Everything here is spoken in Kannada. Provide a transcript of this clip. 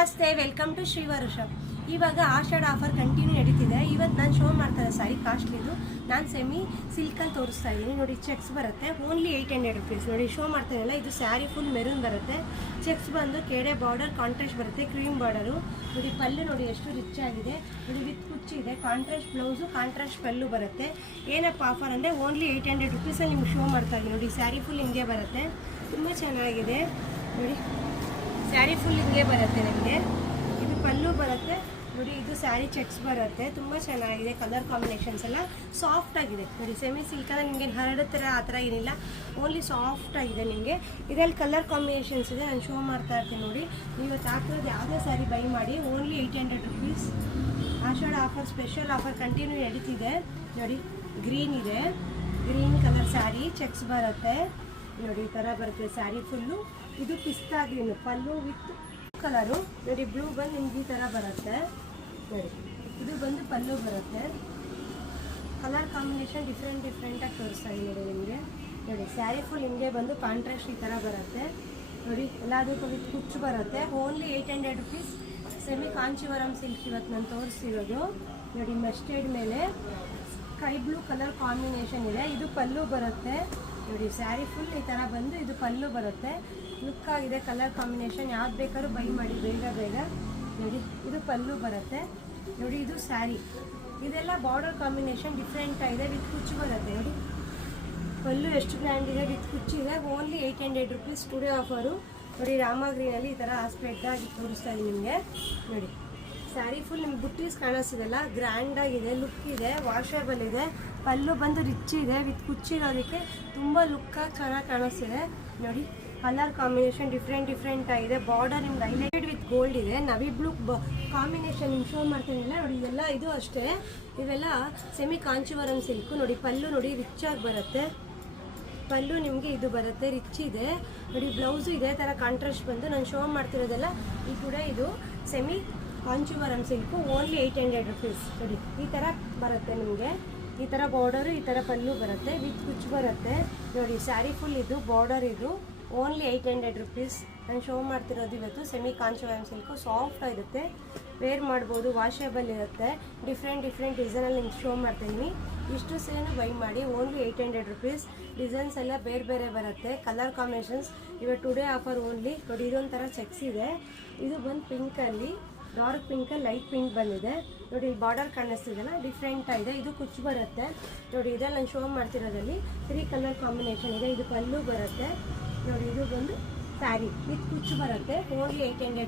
ನಮಸ್ತೆ, ವೆಲ್ಕಮ್ ಟು ಶ್ರೀ ವರುಷ. ಇವಾಗ ಆಷಾಢ ಆಫರ್ ಕಂಟಿನ್ಯೂ ನಡೀತಿದೆ. ಇವತ್ತು ನಾನು ಶೋ ಮಾಡ್ತಾ ಇದ್ದೆ ಸ್ಯಾರಿ ಕಾಸ್ಟ್ಲಿದು. ನಾನು ಸೆಮಿ ಸಿಲ್ಕಲ್ಲಿ ತೋರಿಸ್ತಾ ಇದ್ದೀನಿ. ನೋಡಿ, ಚೆಕ್ಸ್ ಬರುತ್ತೆ ಓನ್ಲಿ 800 ರುಪೀಸ್. ನೋಡಿ, ಶೋ ಮಾಡ್ತಾ ಇರಲ್ಲ, ಇದು ಸ್ಯಾರಿ ಫುಲ್ ಮೆರೂನ್ ಬರುತ್ತೆ. ಚೆಕ್ಸ್ ಬಂದು ಕೆಡೆ ಬಾರ್ಡರ್ ಕಾಂಟ್ರಾಸ್ಟ್ ಬರುತ್ತೆ, ಕ್ರೀಮ್ ಬಾರ್ಡರು. ನೋಡಿ, ಪಲ್ಲು ನೋಡಿ ಎಷ್ಟು ರಿಚ್ ಆಗಿದೆ. ನೋಡಿ, ವಿತ್ ಕುಚ್ಚು ಇದೆ, ಕಾಂಟ್ರಾಸ್ಟ್ ಬ್ಲೌಸು, ಕಾಂಟ್ರಾಸ್ಟ್ ಪಲ್ಲು ಬರುತ್ತೆ. ಏನಪ್ಪ ಆಫರ್ ಅಂದರೆ ಓನ್ಲಿ 800 ರುಪೀಸಲ್ಲಿ ನಿಮ್ಗೆ ಶೋ ಮಾಡ್ತಾ ಇದ್ದೀನಿ. ನೋಡಿ, ಸ್ಯಾರಿ ಫುಲ್ ಹಿಂಗೆ ಬರುತ್ತೆ, ತುಂಬ ಚೆನ್ನಾಗಿದೆ. ನೋಡಿ, ಸ್ಯಾರಿ ಫುಲ್ ಹಿಂಗೆ ಬರುತ್ತೆ ನಿಮಗೆ. ಇದು ಪಲ್ಲು ಬರುತ್ತೆ. ನೋಡಿ, ಇದು ಸ್ಯಾರಿ ಚೆಕ್ಸ್ ಬರುತ್ತೆ, ತುಂಬ ಚೆನ್ನಾಗಿದೆ. ಕಲರ್ ಕಾಂಬಿನೇಷನ್ಸ್ ಎಲ್ಲ ಸಾಫ್ಟ್ ಆಗಿದೆ. ನೋಡಿ, ಸೆಮಿ ಸಿಲ್ಕಲ್ಲಿ ನಿಮಗೆ ಹರಡುತ್ತರ ಆ ಥರ ಏನಿಲ್ಲ, ಓನ್ಲಿ ಸಾಫ್ಟ್ ಆಗಿದೆ ನಿಮಗೆ. ಇದರಲ್ಲಿ ಕಲರ್ ಕಾಂಬಿನೇಷನ್ಸ್ ಇದೆ, ನಾನು ಶೋ ಮಾಡ್ತಾ ಇರ್ತೀನಿ. ನೋಡಿ, ನೀವು ಹಾಕಿರೋದು ಯಾವುದೇ ಸ್ಯಾರಿ ಬೈ ಮಾಡಿ ಓನ್ಲಿ 800 ರುಪೀಸ್. ಆಷಾಢ ಆಫರ್, ಸ್ಪೆಷಲ್ ಆಫರ್ ಕಂಟಿನ್ಯೂ ನಡೀತಿದೆ. ನೋಡಿ, ಗ್ರೀನ್ ಇದೆ, ಗ್ರೀನ್ ಕಲರ್ ಸ್ಯಾರಿ ಚೆಕ್ಸ್ ಬರುತ್ತೆ. ನೋಡಿ, ಈ ಥರ ಬರುತ್ತೆ ಸ್ಯಾರಿ ಫುಲ್ಲು. ಇದು ಪಿಸ್ತಾ ಗ್ರೀನು, ಪಲ್ಲು ವಿತ್ ಕಲರು. ನೋಡಿ, ಬ್ಲೂ ಬಂದು ನಿಮ್ಗೆ ಈ ಥರ ಬರುತ್ತೆ. ನೋಡಿ, ಇದು ಬಂದು ಪಲ್ಲು ಬರುತ್ತೆ. ಕಲರ್ ಕಾಂಬಿನೇಷನ್ ಡಿಫ್ರೆಂಟಾಗಿ ತೋರಿಸ್ತಾ ಇದೆ ನೋಡಿ ನಿಮಗೆ. ನೋಡಿ, ಸ್ಯಾರಿ ಫುಲ್ ಹಿಂಗೆ ಬಂದು ಕಾಂಟ್ರಾಸ್ಟ್ ಈ ಥರ ಬರುತ್ತೆ. ನೋಡಿ, ಎಲ್ಲದಕ್ಕೂ ವಿತ್ ಕುಚ್ಚು ಬರುತ್ತೆ. Only 800 rupees. Semi Kanjeevaram silk ಇವತ್ತು ನಾನು ತೋರಿಸ್ತಿರೋದು. ನೋಡಿ, ಮಸ್ಟರ್ಡ್ ಮೇಲೆ ಸ್ಕೈ ಬ್ಲೂ ಕಲರ್ ಕಾಂಬಿನೇಷನ್ ಇದೆ. ಇದು ಪಲ್ಲು ಬರುತ್ತೆ. ನೋಡಿ, ಸ್ಯಾರಿ ಫುಲ್ ಈ ಥರ ಬಂದು ಇದು ಪಲ್ಲು ಬರುತ್ತೆ. ಲುಕ್ ಆಗಿದೆ, ಕಲರ್ ಕಾಂಬಿನೇಷನ್ ಯಾವ್ದು ಬೇಕಾದ್ರೂ ಬೈ ಮಾಡಿ ಬೇಗ. ನೋಡಿ, ಇದು ಪಲ್ಲು ಬರುತ್ತೆ. ನೋಡಿ, ಇದು ಸ್ಯಾರಿ. ಇದೆಲ್ಲ ಬಾರ್ಡರ್ ಕಾಂಬಿನೇಷನ್ ಡಿಫ್ರೆಂಟ್ ಆಗಿದೆ, ವಿತ್ ಕುಚ್ಚು ಬರುತ್ತೆ. ನೋಡಿ, ಪಲ್ಲು ಎಷ್ಟು ಗ್ರ್ಯಾಂಡ್ ಇದೆ, ವಿತ್ ಕುಚ್ಚು ಇದೆ. Only 800 rupees today offer. ನೋಡಿ, ರಾಮ ಗ್ರೀನಲ್ಲಿ ಈ ಥರ ಸ್ಪ್ರೆಡ್ಡಾಗಿ ತೋರಿಸ್ತಾ ಇದೆ ನಿಮಗೆ. ನೋಡಿ, ಸ್ಯಾರಿ ಫುಲ್ ನಿಮ್ಗೆ ಬುಟ್ಟೀಸ್ ಕಾಣಿಸ್ತಿದೆಲ್ಲ, ಗ್ರ್ಯಾಂಡಾಗಿದೆ, ಲುಕ್ ಇದೆ, ವಾಷೇಬಲ್ ಇದೆ. ಪಲ್ಲು ಬಂದು ರಿಚ್ ಇದೆ, ವಿತ್ ಕುಚ್ಚಿರೋದಕ್ಕೆ ತುಂಬ ಲುಕ್ಕಾಗಿ ಚೆನ್ನಾಗಿ ಕಾಣಿಸ್ತಿದೆ. ನೋಡಿ, ಕಲರ್ ಕಾಂಬಿನೇಷನ್ ಡಿಫ್ರೆಂಟ್ ಆಗಿದೆ. ಬಾರ್ಡರ್ ನಿಮ್ಗೆ ಹೈಲೈಟೆಡ್ ವಿತ್ ಗೋಲ್ಡ್ ಇದೆ. ನವಿ ಬ್ಲೂ ಕಾಂಬಿನೇಷನ್ ನಿಮ್ಗೆ ಶೋ ಮಾಡ್ತೀನಿಲ್ಲ. ನೋಡಿ, ಇದೆಲ್ಲ ಇದು ಅಷ್ಟೇ, ಇವೆಲ್ಲ ಸೆಮಿ ಕಾಂಚೀವರಂ ಸಿಲ್ಕು. ನೋಡಿ, ಪಲ್ಲು ನೋಡಿ ರಿಚ್ ಆಗಿ ಬರುತ್ತೆ. ಪಲ್ಲು ನಿಮಗೆ ಇದು ಬರುತ್ತೆ, ರಿಚ್ ಇದೆ. ನೋಡಿ, ಬ್ಲೌಸು ಇದೇ ಥರ ಕಾಂಟ್ರಾಸ್ಟ್ ಬಂದು ನಾನು ಶೋ ಮಾಡ್ತಿರೋದೆಲ್ಲ ಈ ಕೂಡ ಇದು semi Kanjeevaram silk. Only 800 rupees. ನೋಡಿ, ಈ ಥರ ಬರುತ್ತೆ ನಿಮಗೆ. ಈ ಥರ ಬಾರ್ಡರು, ಈ ಥರ ಪಲ್ಲು ಬರುತ್ತೆ, ವಿತ್ ಕುಚ್ಚು ಬರುತ್ತೆ. ನೋಡಿ, ಸ್ಯಾರಿ ಫುಲ್ ಇದು ಬಾರ್ಡರ್, ಇದು ಓನ್ಲಿ 800 ರುಪೀಸ್. ನಾನು ಶೋ ಮಾಡ್ತಿರೋದು ಇವತ್ತು ಸೆಮಿ ಕಾಂಚೀವರಂ ಸಿಲ್ಕು. ಸಾಫ್ಟ್ ಇರುತ್ತೆ, ವೇರ್ ಮಾಡ್ಬೋದು, ವಾಷೇಬಲ್ ಇರುತ್ತೆ. ಡಿಫ್ರೆಂಟ್ ಡಿಸೈನಲ್ಲಿ ನಿಮ್ಗೆ ಶೋ ಮಾಡ್ತಾಯಿದ್ದೀನಿ. ಇಷ್ಟು ಸೇನು ಬೈ ಮಾಡಿ ಓನ್ಲಿ 800 ರುಪೀಸ್. ಡಿಸೈನ್ಸ್ ಎಲ್ಲ ಬೇರೆ ಬರುತ್ತೆ, ಕಲರ್ ಕಾಂಬಿನೇಷನ್ಸ್ ಇವತ್ತು ಟುಡೇ ಆಫರ್ ಓನ್ಲಿ. ನೋಡಿ, ಇದೊಂಥರ ಚೆಕ್ಸ್ ಇದೆ. ಇದು ಬಂದು ಪಿಂಕಲ್ಲಿ, ಡಾರ್ಕ್ ಪಿಂಕಲ್ಲಿ ಲೈಟ್ ಪಿಂಕ್ ಬಂದಿದೆ. ನೋಡಿ, ಬಾರ್ಡರ್ ಕಾಣಿಸ್ತಿದೆಲ್ಲ ಡಿಫ್ರೆಂಟ್ ಆಗಿದೆ. ಇದು ಕುಚ್ಚು ಬರುತ್ತೆ. ನೋಡಿ, ಇದರಲ್ಲಿ ನಾನು ಶೋ ಮಾಡ್ತಿರೋದಲ್ಲಿ 3 ಕಲರ್ ಕಾಂಬಿನೇಷನ್ ಇದೆ. ಇದು ಪಲ್ಲು ಬರುತ್ತೆ. ನೋಡಿ, ಇದು ಬಂದು ಸ್ಯಾರಿ ವಿತ್ ಕುಚ್ಚು ಬರುತ್ತೆ. ಓನ್ಲಿ 800